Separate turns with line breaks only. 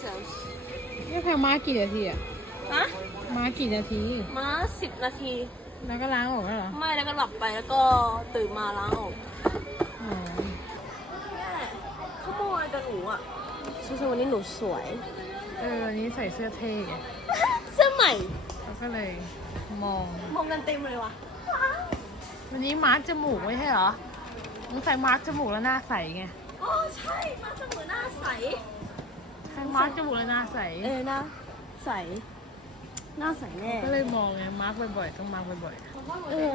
cells
เนี่ยแพงมากี่นาทีอะ
ฮะ
มากี่นาที
มาสิบนาที
แล้วก็ล้างออกแล้วเหรอ
ไม่แล้วก็หลับไปแล้วก็ตื่นมาล้างออก
อ๋อ
เนี่ยขโมยกับหนูอะชูชวันนี้หนูสวย
เอออันนี้ใส่เสื้อเท่ไง
เสื้อใหม่
แล้วก็เลยมอง
มองกันเต็มเลยวะ
วันนี้มาร์กจมูกไม่ใช่เหรอมึงใส่มาร์กจมูกแล้วหน้าใสไง
อ๋อใช่ มาเสมอหน้าใส
ใส่ มาร์กจมูกแล้วหน้าใส
เออหน้าใส หน้าใสแน่
ก็เลยมองไงมาร์กบ่อยๆ ต้องมาร์กบ่อย
เออ